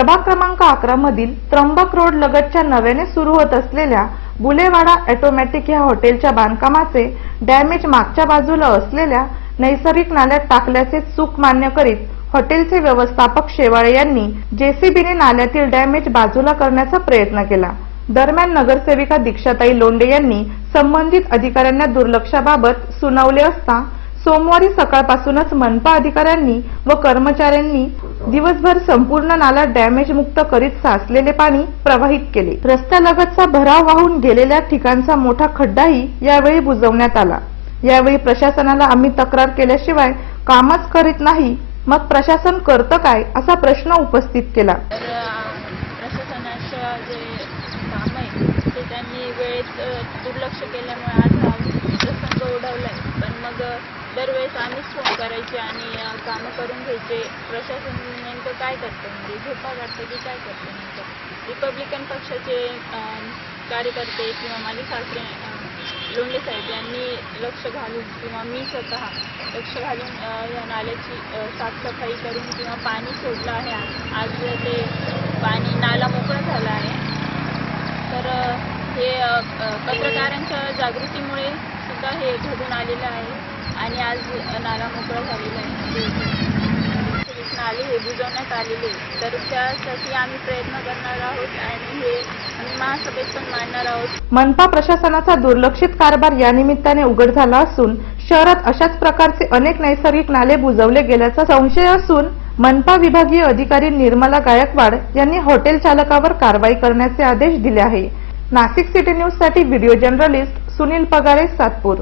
प्रभाग क्रमांक अकरा मधील त्र्यंबक रोड लगतच्या नव्याने सुरू होत असलेल्या बुलेवाडा ऑटोमॅटिक या हॉटेलच्या बांधकामाचे डॅमेज मागच्या बाजूला असलेल्या नैसर्गिक नाल्यात टाकल्याचे चूक मान्य करीत हॉटेलचे व्यवस्थापक शेवाळे यांनी जेसीबीने नाल्यातील डॅमेज बाजूला करण्याचा प्रयत्न केला. दरम्यान नगरसेविका दीक्षाताई लोंडे यांनी संबंधित अधिकाऱ्यांना दुर्लक्षाबाबत सुनावले असता सोमवारी सकाळपासूनच मनपा अधिकाऱ्यांनी व कर्मचाऱ्यांनी दिवसभर संपूर्ण नाला डॅमेज मुक्त करीत साचलेले पाणी प्रवाहित केले. रस्त्यालगतचा भराव वाहून गेलेल्या ठिकाणचा मोठा खड्डाही यावेळी बुजवण्यात आला. यावेळी प्रशासनाला आम्ही तक्रार केल्याशिवाय कामच करीत नाही मग प्रशासन करतं काय असा प्रश्न उपस्थित केला. प्रशासनाचं जे काम आहे ते त्यांनी वेळेत दुर्लक्ष केल्यामुळे आज हा प्रसंग ओढवलाय पण मग दरवेळेस आम्हीच फोन करायचे आणि कामं करून घ्यायचे. प्रशासन नेमकं काय करतं? म्हणजे झोपा काढतं की काय करतं नेमकं? रिपब्लिकन पक्षाचे कार्यकर्ते किंवा माझे सासरे लोंढे साहेब यांनी लक्ष घालून किंवा मी स्वतः लक्ष घालून या नाल्याची साफसफाई करून किंवा पाणी सोडलं आहे. आज ते पाणी नाला मोकळा झाला आहे तर हे पत्रकारांच्या जागृतीमुळे सुद्धा हे घडून आलेलं आहे. आणि आज नाला मोकळा झालेला आहे. नाली हे बुजवण्यात आलेली आहे. तर त्यासाठी आम्ही प्रयत्न करणार आहोत आणि हे आम्ही महासभेत पण मांडणार आहोत. मनपा प्रशासनाचा दुर्लक्षित कारभार या निमित्ताने उघड झाला असून शहरात अशाच प्रकारचे अनेक नैसर्गिक नाले बुजवले गेल्याचा संशय असून मनपा विभागीय अधिकारी निर्मला गायकवाड यांनी हॉटेल चालकावर कारवाई करण्याचे आदेश दिले आहे. नाशिक सिटी न्यूजसाठी व्हिडिओ जर्नलिस्ट सुनील पगारे सातपूर.